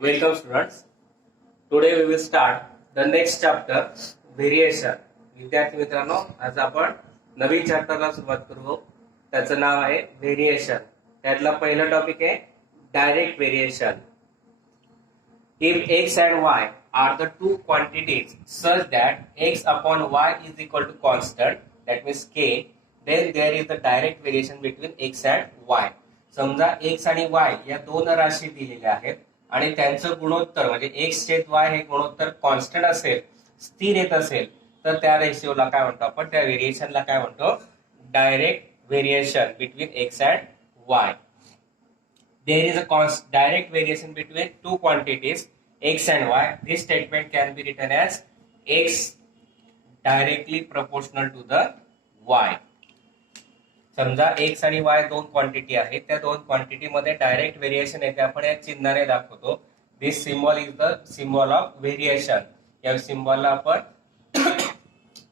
Welcome students. Today we will start the next chapter variation. विद्यार्थी मित्रांनो आज आपण नवीन चॅप्टरला सुरुवात करू. त्याचं नाव आहे व्हेरिएशन. त्यातला पहिला टॉपिक आहे direct variation. If x and y are the two quantities such that x upon y is equal to constant, that means k, then there is the direct variation between x and y. समजा x आणि y या दोन राशी दिलेल्या आहेत आणि त्यांचं गुणोत्तर म्हणजे x छेद y हे गुणोत्तर कॉन्स्टंट असेल, स्थिर येत असेल, तर त्या रेशिओला काय म्हणतो आपण, त्या व्हेरिएशनला काय म्हणतो, direct variation between x and y. There is a direct variation between two quantities x and y. This statement can be written as x directly proportional to the y. समजा x आणि y दोन quantity आहेत, त्या दोन quantity मध्ये direct variation येते. आपण या चिन्हाने दाखवतो. This symbol is the symbol of variation. या सिम्बॉलला आपण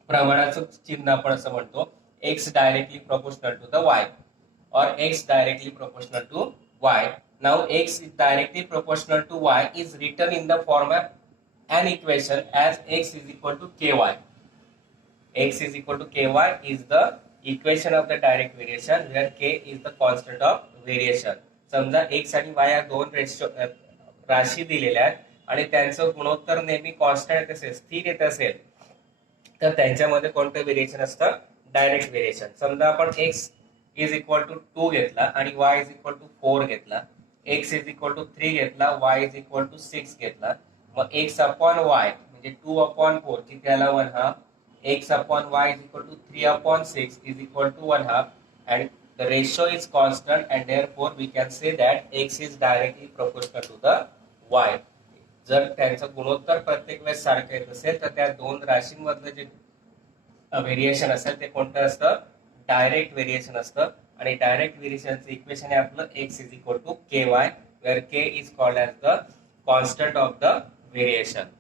प्रमाणाचं चिन्ह आपण असं म्हणतो. x directly proportional to the y or x directly proportional to y. Now x is directly proportional to y is written in the form of an equation as x is equal to ky. X is equal to ky is the equation of the direct variation where k is the constant of variation. समजा x आणि y या दोन राशी दिलेल्या आहेत आणि त्यांचं गुणोत्तर नेहमी कॉन्स्टंट येत असेल, स्थिर येत असेल, तर त्यांच्यामध्ये कोणतं व्हेरिएशन असतं, डायरेक्ट व्हेरिएशन. समजा आपण x इज इक्वल टू 2 घेतला आणि y इज इक्वल टू 4 घेतला, x इज इक्वल टू 3 घेतला, y इज इक्वल टू 6 घेतला. मग x अपॉन y म्हणजे 2 अपॉन 4 ची त्याला 1/2, x upon y is equal to 3 upon 6 is equal to 1/2, and the ratio is constant and therefore we can say that x is directly proportional to the y. जर त्यांचं गुणोत्तर प्रत्येक वेळेस सारखं येत असेल तर त्या दोन राशींमधलं जे व्हेरिएशन असेल ते कोणतं असतं, डायरेक्ट व्हेरिएशन असतं. आणि डायरेक्ट व्हेरिएशनचं इक्वेशन आहे आपलं x is equal to ky where k is called as the constant of the variation.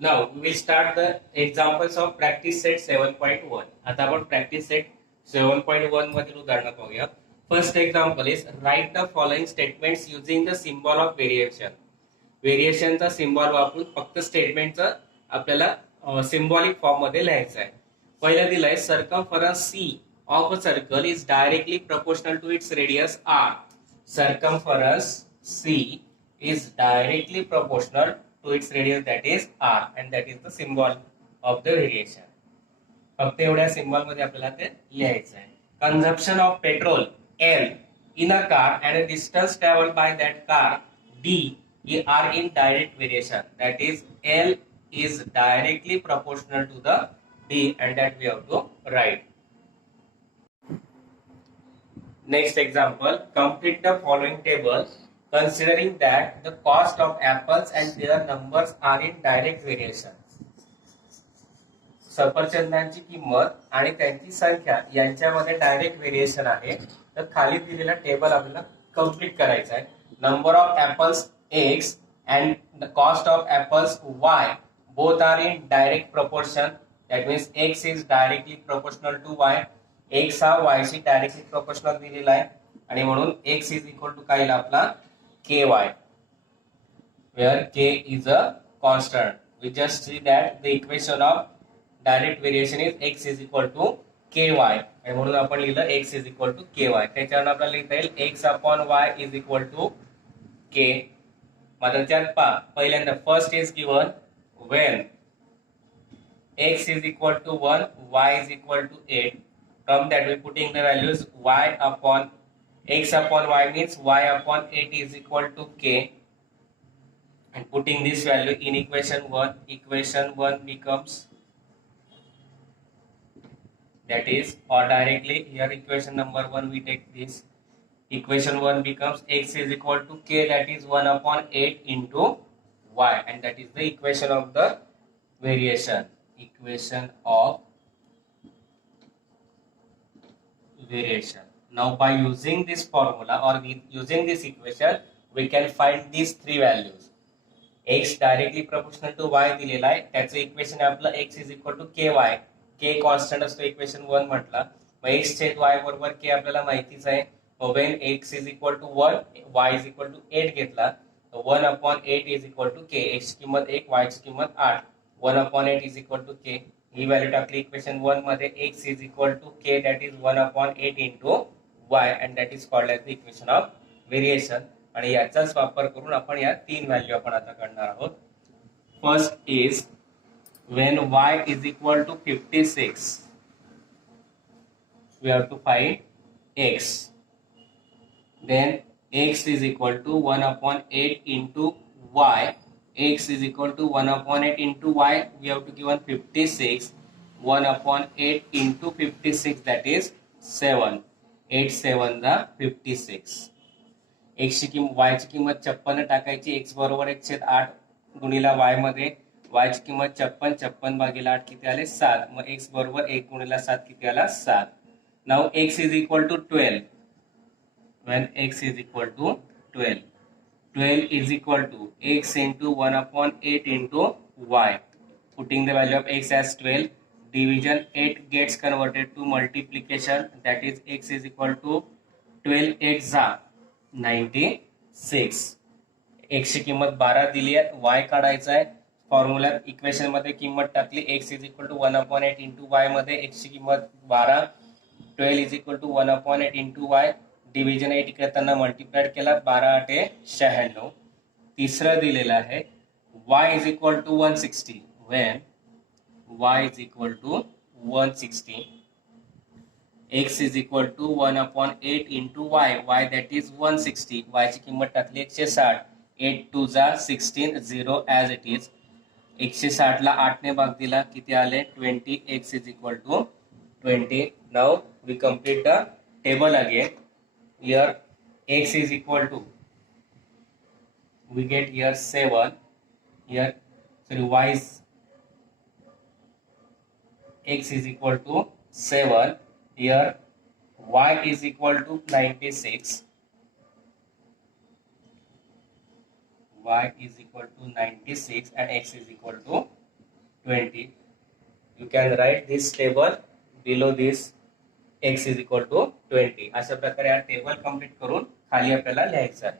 Now we will start the examples of practice set 7.1. आता आपण practice set 7.1 मधील उदाहरण पाहूया. First example is write the following statements using the symbol of variation. व्हेरिएशनचा symbol वापरून फक्त स्टेटमेंटचं आपल्याला symbolic form मध्ये लिहायचं आहे. पहिलं दिलंय circumference c of a circle is directly proportional to its radius r. Circumference c is directly proportional to its radius, that is r, and that is the symbol of the variation. फक्त एवढ्या symbol मध्ये आपल्याला ते लिहायचं आहे. Consumption of petrol L in a car and a distance traveled by that car D are in direct variation. That is L is directly proportional to the D and that we have to write. Next example, complete the following table considering that the cost of apples and their numbers are in direct variation. सफरचंदांची किंमत आणि त्यांची संख्या यांच्यामध्ये direct variation आहे. तर खाली दिलेला table आपल्याला कंप्लीट करायचा आहे. Number of apples x and the cost of apples y both are in direct proportion. That means x is directly proportional to y. x हा y शी डायरेक्टली प्रोपोर्शनल दिलेला आहे आणि म्हणून x is equal to काय आपला ky, where k is a constant. We just see that the equation of direct variation is x is equal to ky आणि म्हणून आपण लिहिलं x is equal to ky. त्याच्यावर आपल्याला लिहिता येईल x upon y is equal to k. मग त्यात पहा, पहिल्यांदा first is given when x is equal to 1, y is equal to 8. From that we putting the values y upon x upon y means y upon 8 is equal to k, and putting this value in equation 1 becomes, that is, or directly here equation number 1 we take this, equation 1 becomes x is equal to k, that is 1 upon 8 into y, and that is the equation of the variation. Equation of variation. Now by using this formula or using this equation we can find these three values. x directly proportional to y दिलेला आहे, त्याचं equation आहे आपलं x is equal to ky. k constant असतो equation 1 म्हटला. मग x छेद y बरोबर k आपल्याला माहितीच आहे. When X is equal to 1, Y is equal to 8 घेतला, 1/8 is equal to K. X ची किंमत 1, वाय ची किंमत 8. 1/8 इज इक्वल टू के. ही व्हॅल्यू टाकली इक्वेशन 1 मध्ये. X is equal to K, that is 1/8 into Y, and that is called as the equation of variation. आणि याचाच वापर करून आपण या 3 व्हॅल्यू आपण आता काढणार आहोत. First is when y is equal to 56, we have to find x. Then x is equal to 1/8 into y. X is equal to 1/8 into y. We have to given 56. 1/8 into 56, that is 7. 8 7 the 56. x ची किंमत y ची किंमत 56 टाकायची. x बरोबर 1/8 गुणिला y मध्ये. y ची किंमत 56, 56 भागिले 8 किती आले? 7. मग x बरोबर 1 गुणिला 7 किती आला? 7. Now x is equal to 12. when x is equal to 12, 12 is equal to x into 1/8 into y. Putting the value of x as 12, division 8 gets converted to multiplication, that is x is equal to 12 8 96. x ची किंमत 12 दिली आहे, y काढायचा आहे. फॉर्म्युल्यात equation मध्ये किंमत टाकली. x is equal to 1/8 into y मध्ये x ची किंमत 12, 12 is equal to 1/8 into y. Division 8 करताना मल्टिप्लाइड केला. 12 8 96. तिसरं दिलेलं आहे y is equal to 160. when y is equal to 160, x is equal to 1/8 into y, y that is 160. y ची किंमत टाकली 160. 8 2 16, 0 as it is. 160 ला 8 ने भाग दिला, किती आले? 20. x is equal to 20. Now we complete the table again. Here x is equal to, we get here 7. Here y is, x is equal to 7. Here y is equal to 96. y is equal to 96 and x is equal to 20. You can write this table below this. x is equal to 20. अशा प्रकारे हा table complete करून खाली आपल्याला लिहायचं आहे.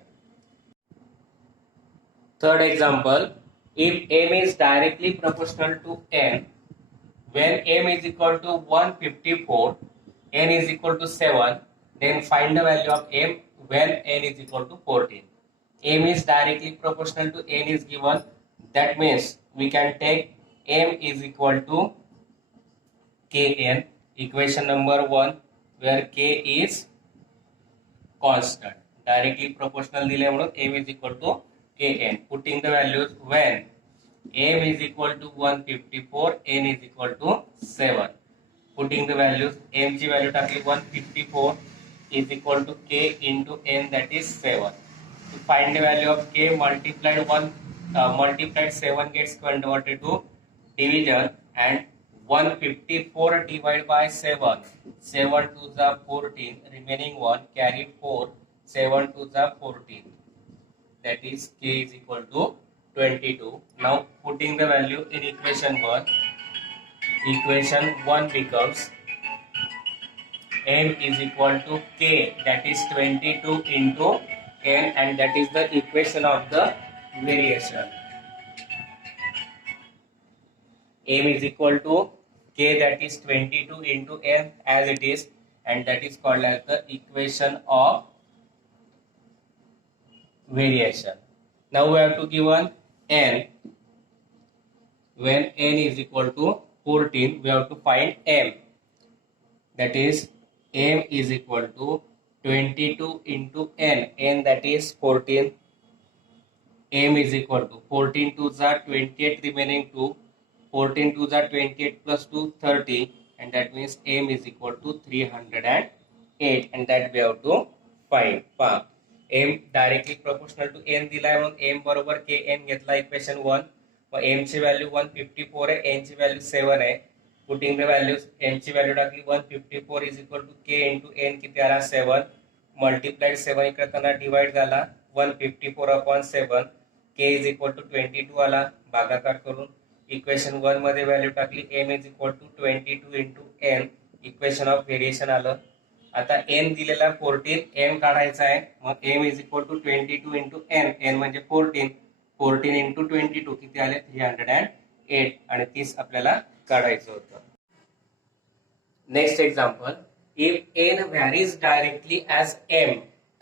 Third example, if m is directly proportional to n, when m is equal to 154, n is equal to 7, then find the value of m when n is equal to 14. m is directly proportional to n is given, that means we can take m is equal to kn, equation number 1, where k is constant. Directly proportional दिले म्हणून m is equal to kn. Putting the values, when m is equal to 154, n is equal to 7. Putting the values, m ची value टाकली 154 is equal to k into n, that is 7. To find the value of k, multiplied 7 gets converted to division, and 154 divided by 7. 7 to the 14, remaining 1, carry 4. 7 to the 14. That is k is equal to 22. Now putting the value in equation 1. Equation 1 becomes m is equal to k, that is 22 into n, and that is the equation of the variation. m is equal to k, that is 22 into n as it is, and that is called as the equation of variation. Now we have to given n. When n is equal to 14, we have to find m. That is m is equal to 22 into n. n that is 14. m is equal to 14 to the 28, remaining 2. 14 to the 28 plus 2, 30, and that means m is equal to 308, and that we have to find. m directly proportional to n दिला आहे, म्हणून m बरोबर kn घेतला equation 1. मग m ची value 154 आहे, n ची value 7 आहे. पुटिंग द व्हॅल्यूज, m ची व्हॅल्यू टाकली 154 is equal to k into n, किती आला? 7. मल्टिप्लाइड 7 करताना डिवाइड झाला 154/7. k इज इक्वल टू 22 आला, भागाकार करून. इक्वेशन 1 मध्ये व्हॅल्यू टाकली, m is equal to 22 into n, equation of variation आलं. आता n दिलेला 14, n काढायचा आहे. मग m is equal to 22 into n, n म्हणजे 14, 14 इंटू 22 किती आले 308 आणि 30 आपल्याला काढायचं होतं. Next example, if n varies directly as m,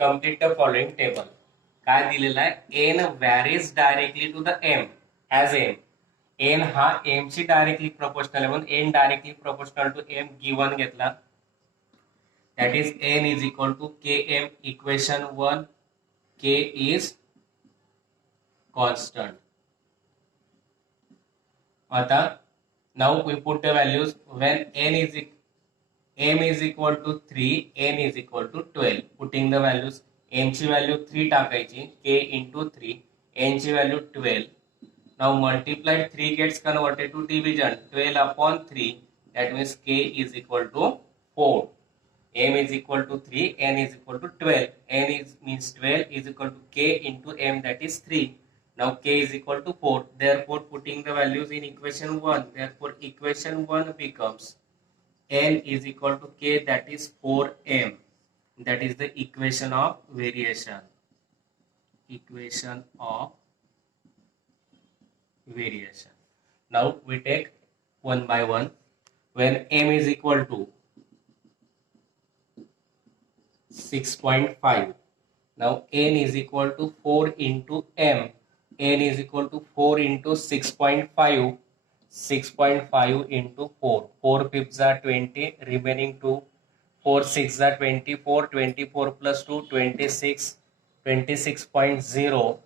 complete the following table. काय दिलेला आहे, n varies directly to the m as m. n हा m ची डायरेक्टली प्रोपोर्शनल आहे म्हणून n directly proportional to m given घेतला. That is n is equal to km, equation 1, k is constant. आता now we put the values when m is equal to 3, n is equal to 12. Putting the values, m ची value 3 टाकायची, k into 3, n ची value 12. Now multiplied 3 gets converted to division, 12 upon 3, that means k is equal to 4. m is equal to 3, n is equal to 12. n means 12 is equal to k into m, that is 3. Now k is equal to 4. Therefore, putting the values in equation 1, therefore equation 1 becomes n is equal to k, that is 4m. That is the equation of variation. Equation of variation. Now we take one by one. When m is equal to 6.5. Now n is equal to 4 into m. n is equal to 4 into 6.5. 6.5 into 4. 4 fifths are 20. Remaining 2. 4 6 are 24. 24 plus 2 26. 26.0.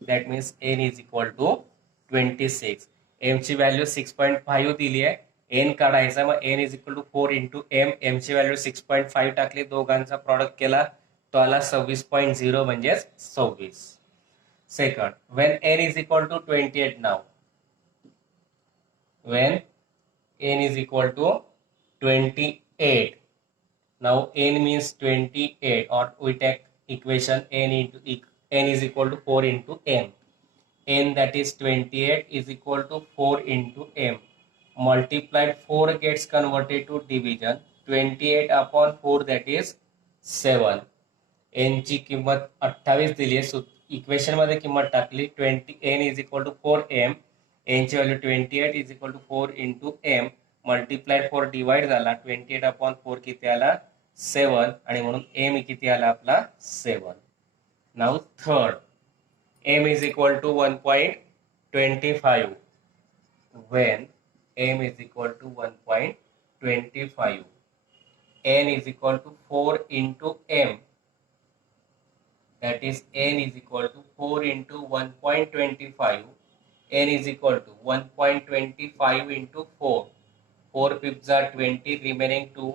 That means n is equal to 26. m ची value 6.5 दिली आहे. n काढायचा, मग n is equal to 4 into m. m ची value 6.5 टाकली, दोघांचा product केला तो आला 26.0 म्हणजेच 26. Second, when n is equal to 28 now. When n is equal to 28. Now n means 28, or we take equation n is equal to 4 into m. n that is 28 is equal to 4 into m. Multiplied 4 gets converted to division. 28 upon 4, that is 7. n ची किंमत 28 दिली आहे, equation मध्ये किंमत टाकली. 20 n is equal to 4m. n ची value 28 is equal to 4 into m. Multiplied 4 divide झाला. 28 upon 4 किती आला 7, आणि म्हणून m किती आला आपला 7. Now third, m is equal to 1.25. when m is equal to 1.25, n is equal to 4 into m. That is n is equal to 4 into 1.25. n is equal to 1.25 into 4. 4 fifths are 20, remaining 2.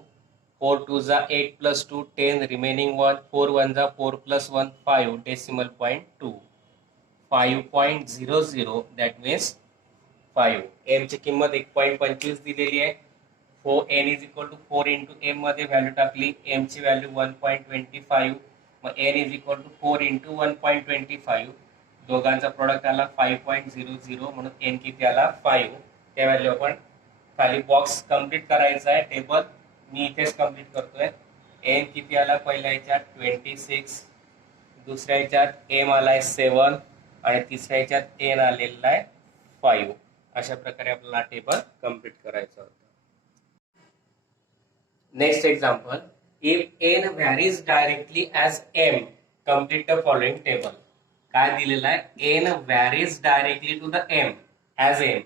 4 twos are 8 plus 2, 10, remaining 1. 4 ones are 4 plus 1, 5, decimal point 2. 5.00, that means 5. m ची किंमत 1.25 दिलेली आहे. n is equal to 4 into m मध्ये value टाकली. m ची value 1.25. Mug n is equal to 4 into 1.25. दोघांचा product आला 5.00, म्हणून n किती आला 5. त्या व्हॅल्यू आपण खाली बॉक्स कंप्लीट करायचा आहे. टेबल मी इथेच कंप्लीट करतोय. n किती आला पहिल्या ह्याच्यात 26, दुसऱ्या ह्याच्यात m आलाय 7, आणि तिसऱ्या ह्याच्यात n आलेला आहे 5. अशा प्रकारे आपल्याला टेबल कंप्लीट करायचं होतं. Next example, if n varies directly as m, complete the following table. काय दिलेला आहे, n varies directly to the m as m.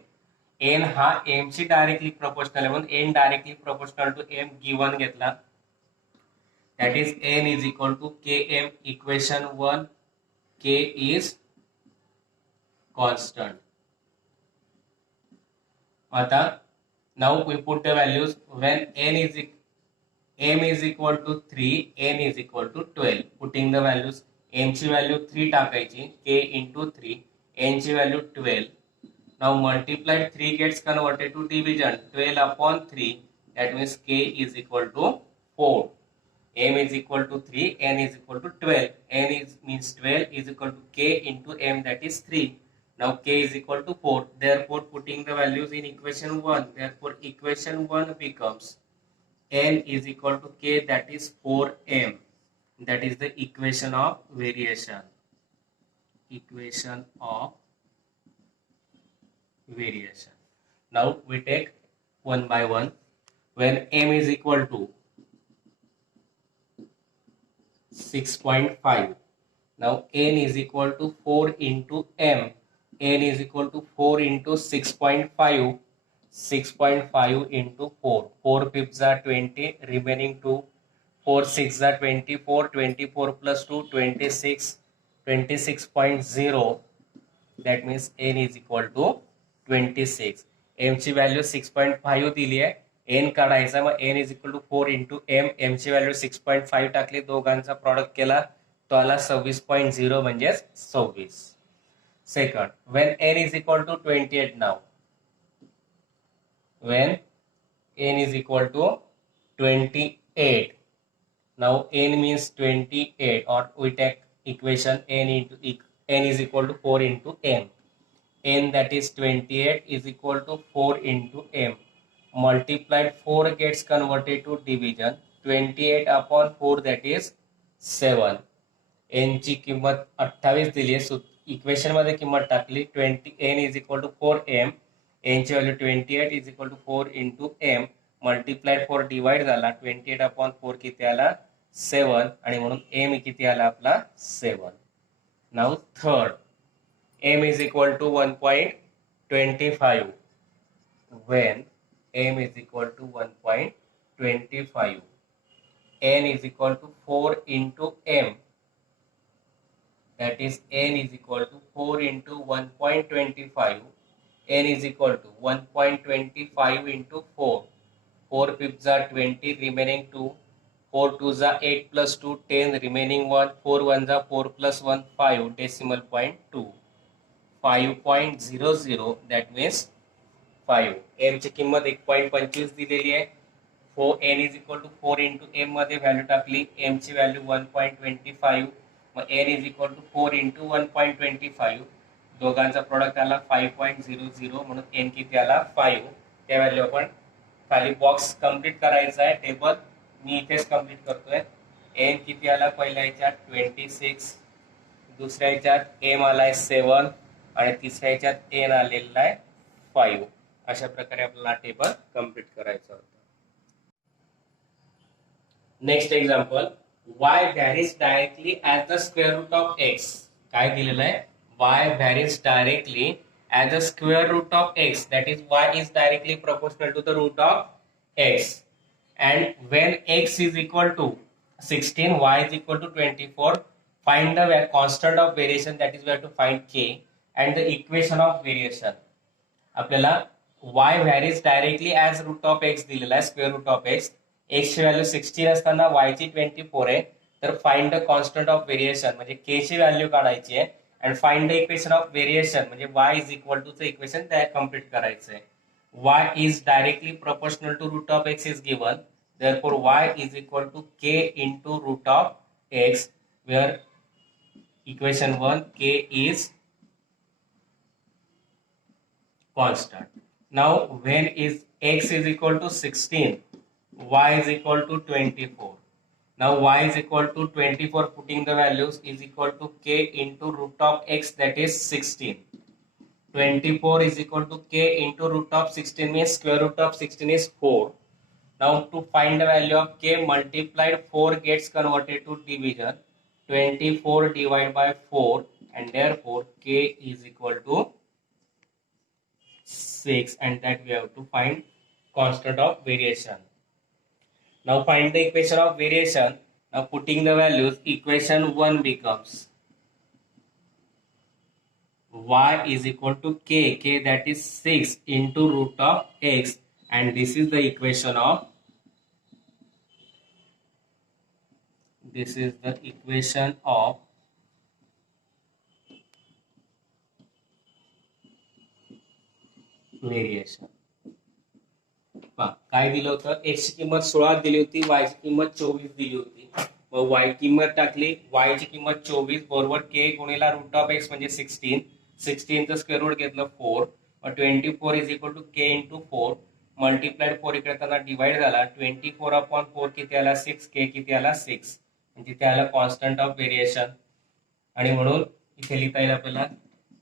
n हा m ची डायरेक्टली प्रोपोर्शनल आहे म्हणून n directly proportional to m given घेतला. That is n is equal to km, equation 1, k is constant. आता now we put the values when m is equal to 3, n is equal to 12. Putting the values, m ची value 3 टाकायची, k into 3, n ची value 12. Now multiplied 3 gets converted to division, 12 upon 3, that means k is equal to 4. m is equal to 3, n is equal to 12. means 12 is equal to k into m, that is 3. Now k is equal to 4. Therefore, putting the values in equation 1, therefore equation 1 becomes n is equal to k, that is 4m. That is the equation of variation. Equation of variation. Now we take one by one. When m is equal to 6.5, now n is equal to 4 into m. N is equal to 4 into 6.5. 6.5 into 4. 4 fifths are 20, remaining 2. 4 6 are 24. 24 plus 2, 26. 26.0. That means n is equal to 26. m ची value 6.5 दिली आहे. n काढायचा, मग n is equal to 4 into m. m ची value 6.5 टाकली, दोघांचा product केला तो आला 26.0 म्हणजेच 26. Second, when n is equal to 28 now. When n is equal to 28. Now n means 28, or we take equation n is equal to 4 into m. n, that is 28, is equal to 4 into m. Multiplied 4 gets converted to division. 28 upon 4, that is 7. n ची किंमत 28 दिली आहे. So equation मध्ये किंमत टाकली. 20 n is equal to 4m. n ची value 28 is equal to 4 into m. Multiplied 4 divide झाला. 28 upon 4 किती आला? 7. आणि म्हणून m किती आला आपला? 7. Now third, m is equal to 1.25. when m is equal to 1.25, n is equal to 4 into m. That is n is equal to 4 into 1.25. n is equal to 1.25 into 4. 4 fifths are 20, remaining 2. 4 twos are 8 plus 2, 10, remaining 1. 4 ones are 4 plus 1, 5, decimal point 2. 5.00, that means 5. m ची किंमत 1.25 दिलेली आहे. 4 n is equal to 4 into m मध्ये value टाकली. m ची value 1.25. Mug n is equal to 4 into 1.25. दोघांचा product आला 5.00, म्हणून n किती आला? 5. त्या व्हॅल्यू आपण खाली बॉक्स कंप्लीट करायचा आहे. टेबल मी इथेच कंप्लीट करतोय. n किती आला? पहिल्या ह्याच्यात 26, दुसऱ्या ह्याच्यात m आलाय 7, आणि तिसऱ्या ह्याच्यात n आलेला आहे 5. अशा प्रकारे आपल्याला टेबल कंप्लीट करायचं होतं. Next example, y varies directly as the square root of x. काय दिलेलं आहे? y varies directly as the square root of x, that is y is directly proportional to the root of x, and when x is equal to 16, y is equal to 24, find the constant of variation, that is we have to find k, and the equation of variation. आपल्याला y varies directly as root of x दिलेला आहे, square root of x. x ची value 16 असताना y ची 24 आहे. तर find the constant of variation, म्हणजे k ची व्हॅल्यू काढायची आहे, and find the equation of variation, म्हणजे y इज इक्वल टू चं इक्वेशन त्या कंप्लीट करायचं आहे. y is directly proportional to root of x is given, therefore y is equal to k into root of x, where equation 1 k is constant. Now when is x is equal to 16, y is equal to 24. Now y is equal to 24, putting the values, is equal to k into root of x, that is 16. 24 is equal to k into root of 16 means square root of 16 is 4. Now to find the value of k, multiplied 4 gets converted to division. 24 divided by 4, and therefore k is equal to 6, and that we have to find constant of variation. Now find the equation of variation. Now putting the values, equation 1 becomes y is equal to k, that is 6 into root of x, and this is the equation of variation. काय दिलं होतं? x ची किंमत 16 दिली होती, y ची किंमत 24 दिली होती. मग y किंमत टाकली, y ची किंमत 24 बरोबर k गुणिला रूट ऑफ x म्हणजे 16. 16 चं स्क्वेअर रूट घेतलं 4. मग 24 is equal to k into 4. Multiplied 4 इकडे त्यांना डिवाइड झाला 24/4 किती आला 6k किती आला 6 तिथे आला कॉन्स्टंट ऑफ व्हेरिएशन आणि म्हणून इथे लिहिता येईल आपल्याला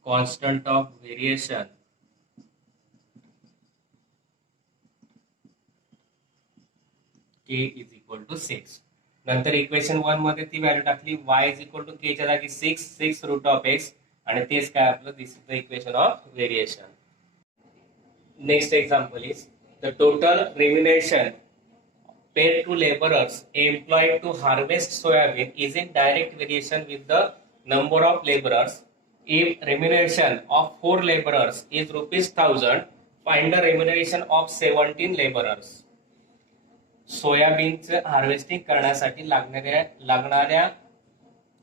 constant of variation k is equal to 6. नंतर इक्वेशन 1 मध्ये ती व्हॅल्यू टाकली y is equal to k च्या जागी 6 रूट ऑफ x आणि तेच काय आपलं this is the equation of variation. Next example is the total remuneration paid to laborers employed to harvest soybean is in direct variation with the number of laborers. If remuneration of 4 laborers is ₹1000, find the remuneration of 17 laborers. सोयाबीनचं harvesting करण्यासाठी लागणाऱ्या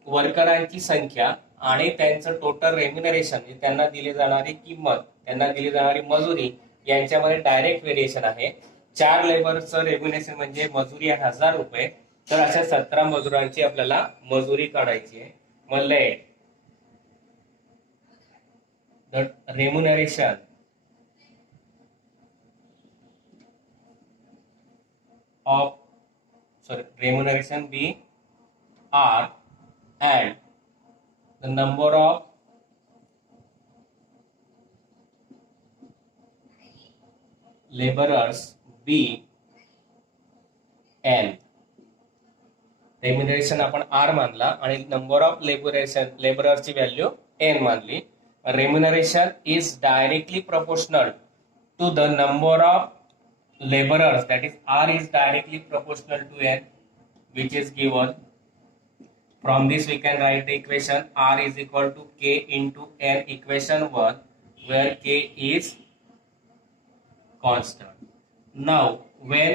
वर्करांची संख्या आणि त्यांचं total remuneration म्हणजे त्यांना दिली जाणारी किंमत, त्यांना दिली जाणारी मजुरी यांच्यामध्ये डायरेक्ट व्हेरिएशन आहे. 4 लेबरचं रेम्युनरेशन म्हणजे मजुरी आहे 1000 रुपये. तर अशा 17 मजुरांची आपल्याला मजुरी काढायची आहे. मग the remuneration remuneration be R and the number of laborers be N. Remuneration आपण R मानला आणि नंबर ऑफ लेबररची व्हॅल्यू N मानली. Remuneration is directly proportional to the number of laborers, that is R is directly proportional to N, which is given. From this we can write the equation R is equal to K into N, equation 1, where K is constant. Now when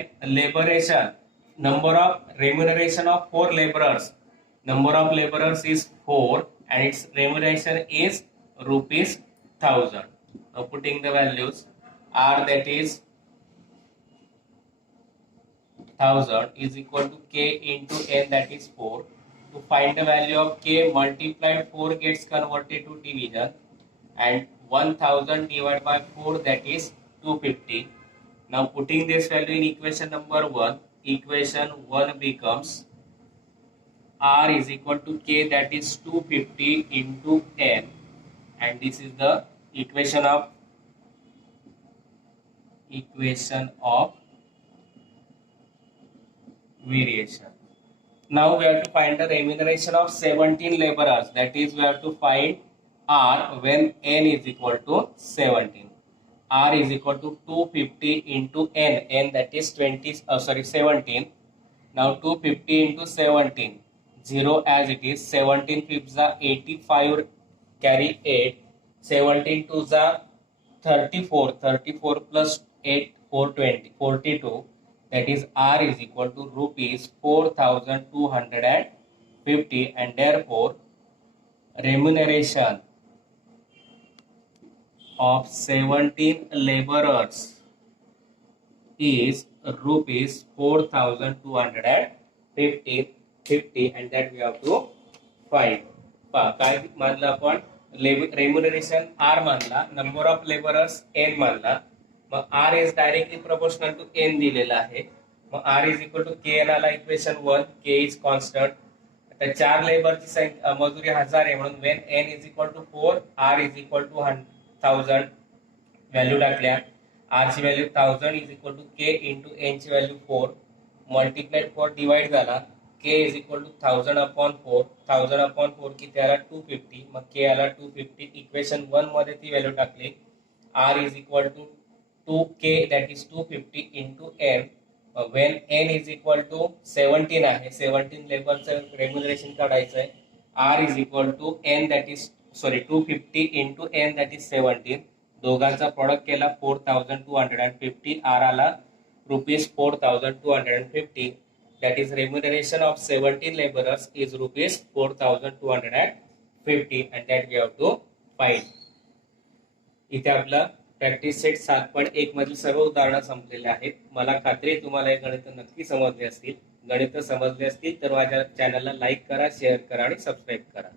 number of remuneration of 4 laborers, number of laborers is 4 and its remuneration is ₹1000. Now putting the values, R that is 1000 is equal to K into N, that is 4. To find the value of K, multiplied 4 gets converted to division and 1000 divided by 4, that is 250. Now putting this value in equation number 1, equation 1 becomes R is equal to K, that is 250 into N, and this is the equation of variation. Now we have to find the remuneration of 17 laborers, that is we have to find R when N is equal to 17. R is equal to 250 into N that is 17. Now 250 into 17, 0 as it is, 17 fifths are 85, carry 8, 17 twos are 34 plus 8, 42. That is R is equal to ₹4250, and therefore remuneration of 17 laborers is ₹4250, and that we have to find. काय मानलं आपण? Remuneration R मानला, number of labourers N मानला. मग R is directly proportional to N दिलेला आहे. मग R is equal to K N आला इक्वेशन 1, K इज कॉन्स्टंट. आता 4 लेबरची संख्या मजुरी 1000 आहे म्हणून when N is equal to 4, R is equal to 1000 value टाकल्या. R ची value 1000 is equal to K into N ची व्हॅल्यू 4, मल्टिप्लाइड 4 डिवाइड झाला. K इज इक्वल टू 1000/4, 1000/4 किती आला 250. मग K आला 250. इक्वेशन 1 मध्ये ती व्हॅल्यू टाकली. R is equal to 2K, that is 250 into N. When N is equal to 17 आहे, 17 लेबरचं remuneration काढायचं आहे. R is equal to N, that is 250 into N, that is 17. दोघांचा प्रोडक्ट केला 4250. R आला ₹4250. That is remuneration of 17 laborers is ₹4250, and that we have to find. इथे आपला practice set 7.1 मधील सर्व उदाहरणं संपलेली आहेत. मला खात्री आहे तुम्हाला हे गणित नक्की समजले असतील. गणित समजले असतील तर माझ्या चॅनलला लाईक करा, शेअर करा आणि सबस्क्राईब करा.